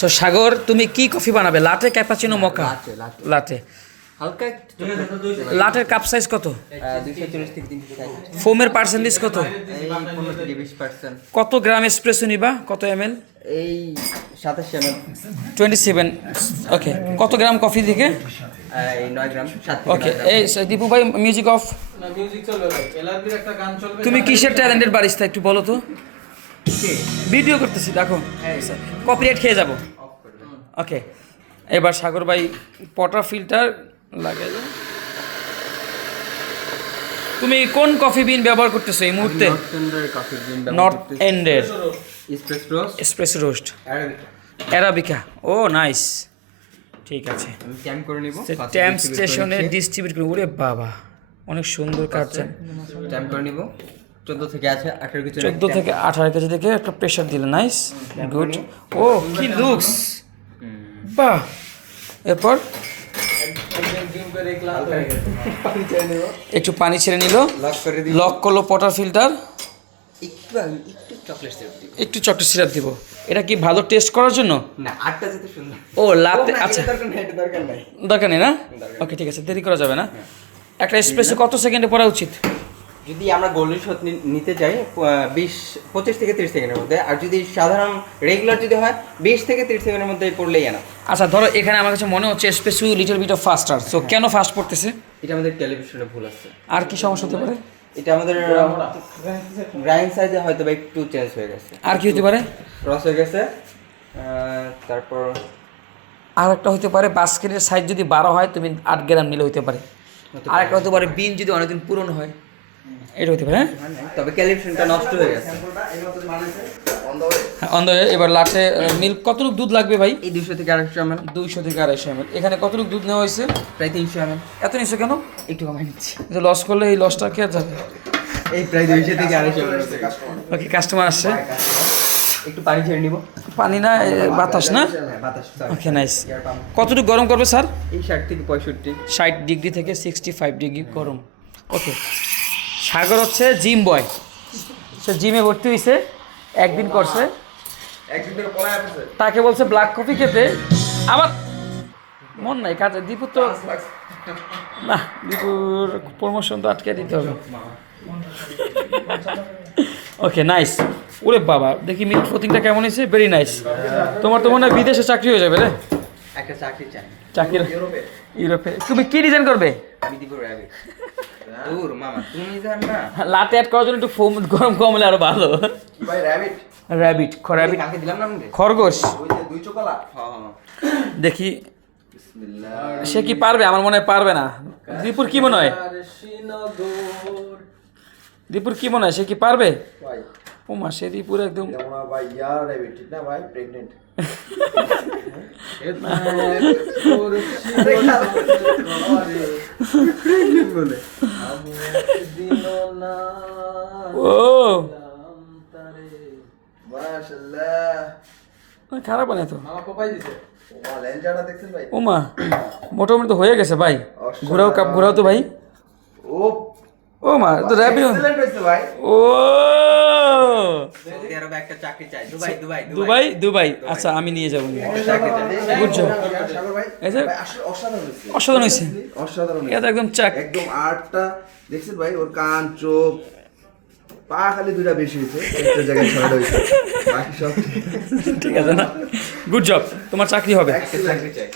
তো সাগর তুমি কি কফি বানাবে? লাটে ক্যাপাচিনো মকা লাটে, হালকা লাটের কাপ সাইজ কত? ফোমের পার্সেন্টেজ কত? কত গ্রাম এসপ্রেসো নিবা? কত এম এল এই সাতাশ এমএল টোয়েন্টি সেভেন ওকে কত গ্রাম কফি থেকে ওকে এই স- দীপু ভাই মিউজিক অফ না মিউজিক চলবে ভাই। এলআরবির একটা গান চলবে তুমি কিসের ট্যালেন্টেড বারিস্তা একটু বলো তো? ভিডিও করতেছি দেখো। কপিরাইট খেয়ে যাব। ওকে এবার সাগর ভাই পটা ফিল্টার লাগে তুমি কোন কফি বিন ব্যবহার করতেছো এই মুহূর্তে? নর্থ এন্ডের কফি বিন ব্যবহার নর্থ করতেছি। এন্ডের এসপ্রেস রোস্ট অ্যারাবিকা ও নাইস ঠিক আছে। করে নিব। ট্যাম্প স্টেশনে ডিস্ট্রিবিউট করে ওরে বাবা অনেক সুন্দর ক্যাম্প করে নিব। চোদ্দ থেকে আছে আঠারো চোদ্দ থেকে আঠারো কেজি থেকে একটা প্রেশার দিলে নাইস গুড ও কি লুকস বাহ এরপর? হয়ে একটু পানি ছেড়ে নিল। লক করল পটার ফিল্টার একটু চকলেট সিরাপ দিব। এটা কি ভালো টেস্ট করার জন্য? ও লাতে আচ্ছা। দরকার নাই দরকার না? ওকে ঠিক আছে দেরি করা যাবে না। একটা স্পেসে কত সেকেন্ডে পড়া উচিত? যদি আমরা গোল্ডেন শট নিতে চাই বিশ পঁচিশ থেকে তিরিশ সেকেন্ডের মধ্যে আর যদি সাধারণ রেগুলার যদি হয় বিশ থেকে তিরিশ সেকেন্ডের মধ্যে পড়লেই না আচ্ছা ধরো এখানে আমার কাছে মনে হচ্ছে espresso little bit of faster so কেন ফাস্ট পড়তেছে? এটা আমাদের টেলিভিশনে ভুল আছে। আর কি সমস্যা হতে পারে? এটা আমাদের গ্রাইন্ড সাইজে হয়তো বা একটু চেঞ্জ হয়ে গেছে। আর কি হতে পারে? ক্রস হয়ে গেছে তারপর আর একটা হতে পারে বাস্কেটের সাইজ যদি বারো হয় তুমি আট গ্রাম নিলে হতে পারে। আর একটা হতে পারে বিন যদি অনেকদিন পূরণ হয় এটা হতে পারে হ্যাঁ? তবে ক্যালিব্রেশনটা নষ্ট হয়ে গেছে। অন্ধ এবার লাটে মিল্ক কতটুকু দুধ লাগবে ভাই? এই দুশো থেকে আড়াইশো এমএল দুইশো থেকে আড়াইশো এমএল এখানে কতটুকু দুধ নেওয়া হয়েছে? প্রায় তিনশো এমএল এত নিচে কেন? একটু কমাই নিচ্ছি। লস করলে এই লসটা কে যাবে? এই প্রায় দুইশো থেকে আড়াইশো ওকে কাস্টমার আসছে। একটু পানি ছেড়ে নিব। পানি না বাতাস না? হ্যাঁ। ওকে নাইস কতটুকু গরম করবে স্যার? এই ষাট থেকে পঁয়ষট্টি। ষাট ডিগ্রি থেকে সিক্সটি ফাইভ ডিগ্রি গরম। ওকে সাগর হচ্ছে জিম বয়। সে জিমে ভর্তি হয়েছে একদিন করছে। তাকে বলছে ব্ল্যাক কফি খেতে। আবার মন নাই কাজে দীপুর তো না দীপুর প্রমোশন তো আটকে দিতে হবে। ওকে নাইস ওরে বাবা দেখি মিল্ক ফোতিংটা কেমন হয়েছে? ভেরি নাইস তোমার তো মনে হয় বিদেশে চাকরি হয়ে যাবে রে। একটা চাকরি চাই। চাকরি ইউরোপে। তুমি কি ডিজাইন করবে? আমি দিব র্যাবি দূর মামা তুমি জান না। লাতে অ্যাড করার জন্য একটু ফোম গরম কম হলে আরও ভালো। ভাই র্যাবিট র্যাবিট র্যাবিট কাকে দিলাম না খরগোশ। দুই চোকালা হ্যাঁ দেখি। বিসমিল্লাহ। সে কি পারবে? আমার মনে হয় পারবে না। দীপুর কি মনে হয়? দীপুর কি মনে হয়? সে কি পারবে? ভাই ও মা সে দীপুর একদম ভাই না ভাই প্রেগনেন্ট খারাপ না তো। ওমা মোটামুটি তো হয়ে গেছে ভাই। ঘোরাও কাপ ঘোরাও তো ভাই। ও মা তো ভাই। ও। সৌদি আরবে একটা চাকরি চাই। Dubai Dubai Dubai. দুবাই আচ্ছা আমি নিয়ে যাব এই যে অসাধারণ হয়েছে। অসাধারণ হয়েছে। এটা একদম চাক একদম আটটা দেখছেন ভাই ওর কান চোখ পা খালি দুইটা বেশি হয়েছে। একটা জায়গায় ছয়টা হয়েছে। বাকি সব ঠিক আছে না? গুড জব তোমার চাকরি হবে। চাকরি চাই।